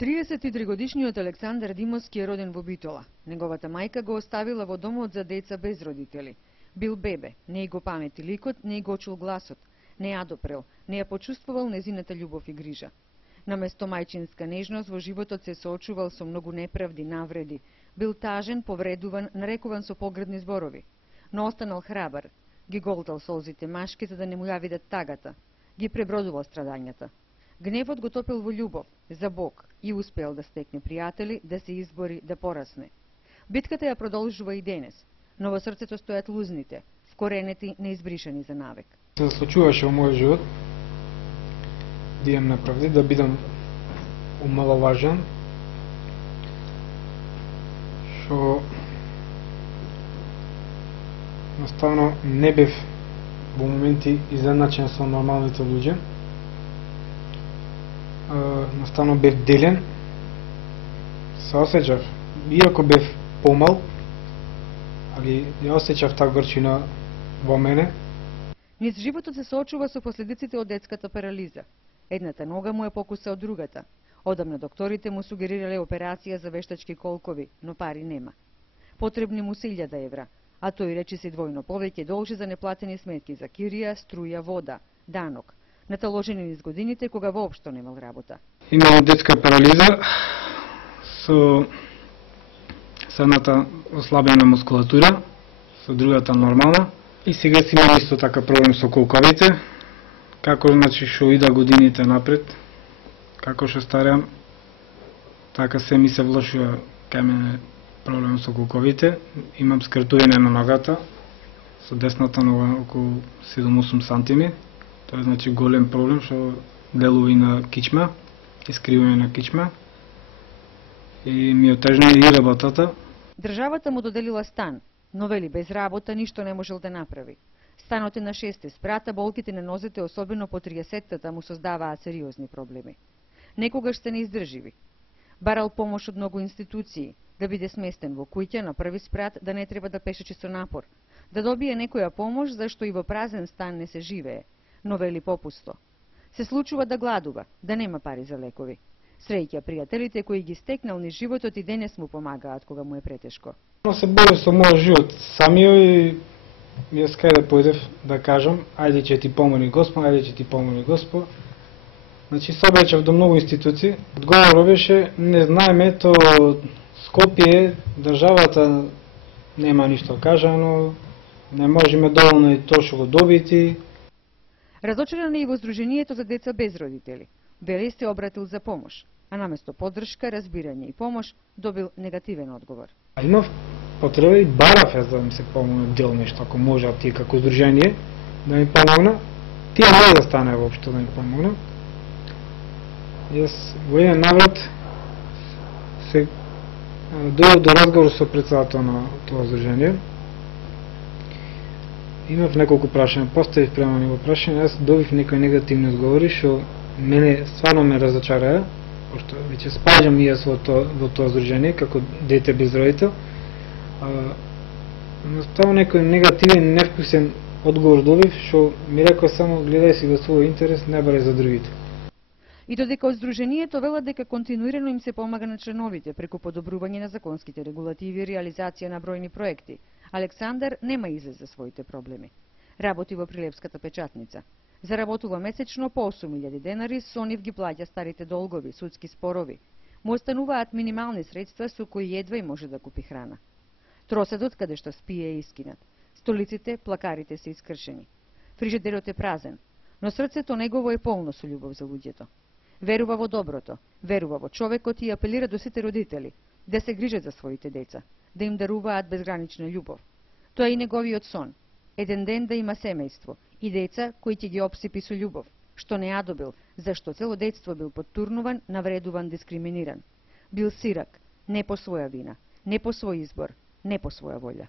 33-годишниот Александар Димовски е роден во Битола. Неговата мајка го оставила во домот за деца без родители. Бил бебе, не го памети ликот, не го чул гласот, не ја допрел, не ја почувствувал незината љубов и грижа. Наместо мајчинска нежност во животот се соочувал со многу неправди, навреди. Бил тажен, повредуван, нарекуван со погредни зборови. Но останал храбар. Ги голтал солзите машки за да не му ја видат тагата. Ги пребродувал страдањата. Гневот го топил во љубов, за Бог и успеал да стекне пријатели, да се избори, да порасне. Битката ја продолжува и денес, но во срцето стојат лузните, вкоренети, неизбришани за навек. Се случуваше во мојот живот да имам неправди, да бидам умаловажен, што наставно не бев во моменти изедначен со нормалните луѓе. Наставно бев делен, се осеќав, иако бев помал, али ја осеќав таа горчина во мене. Низ животот се соочува со последиците од детската парализа. Едната нога му е покуса од другата. Одамна докторите му сугерирале операција за вештачки колкови, но пари нема. Потребни му се 1000 евра, а тој речи се двојно повеќе должи за неплатени сметки за кирија, струја, вода, данок, наталожени низ годините кога воопшто немал работа. Имам детска парализа со едната ослабена мускулатура, со другата нормална. И сега си имам исто така проблем со колковите. Како значи што ида годините напред, како што старам, така се ми се влошува кај мене проблем со колковите. Имам скртување на ногата, со десната нога околу 7-8 сантими. Тоа е значи голем проблем што делува и на кичма, искривување на кичма. И ми отежнува и работата. Државата му доделила стан, но вели без работа ништо не можел да направи. Станот е на 6 спрата, болките на нозете, особено по 30-тата, му создаваат сериозни проблеми. Некогаш се неиздрживи. Барал помош од многу институции, да биде сместен во куќа на први спрат, да не треба да пешачи со напор, да добие некоја помош, зашто и во празен стан не се живее, но вели попусто. Се случува да гладува, да нема пари за лекови. Среќа пријателите кои ги стекнал низ животот и денес му помагаат кога му е претешко. Се борев со мојот живот самио и јас кај да појдев да кажам, ајде ќе ти помоли Господ, ајде ќе ти помоли Господ. Значи се обраќав до многу институции. Одговорот беше, не знаеме, то Скопје, државата нема ништо кажано, не можеме доволно и тоа што го добити. Разочаран е и во Сдруженијето за деца без родители. Вели се обратил за помош, а наместо поддршка, разбирање и помош, добил негативен одговор. Имав потреба и барав јас да ми се помогне дел нешто, ако може тие како Сдружение да ми помогна. Тие не да стане воопшто да ми помогна. Јас во еден наврат се дојдов до разговор со председател на тоа Сдружение. Имав неколку прашања, поставив према него прашања, јас добив некои негативни одговори што мене стварно ме разочараа, пошто веќе спаѓам и јас во тоа Сдружение како дете без родител. Наставно некој негативен, невкусен одговор добив, што ми рекоа само гледај си во свој интерес, не барај за другите. И додека од Сдруженијето велат дека континуирано им се помага на членовите преку подобрување на законските регулативи и реализација на бројни проекти, Александар нема излез за своите проблеми. Работи во Прилепската печатница. Заработува месечно по 8.000 денари, со нив ги плаќа старите долгови, судски спорови. Му остануваат минимални средства со кои едва и може да купи храна. Троседот каде што спие е искинат. Столиците, плакарите се искршени. Фрижедерот е празен, но срцето негово е полно со љубов за луѓето. Верува во доброто, верува во човекот и апелира до сите родители да се грижат за своите деца, да им даруваат безгранична љубов. Тоа е и неговиот сон. Еден ден да има семејство и деца кои ќе ги обсипи со љубов, што не ја добил, зашто цело детство бил поттурнуван, навредуван, дискриминиран. Бил сирак, не по своја вина, не по свој избор, не по своја волја.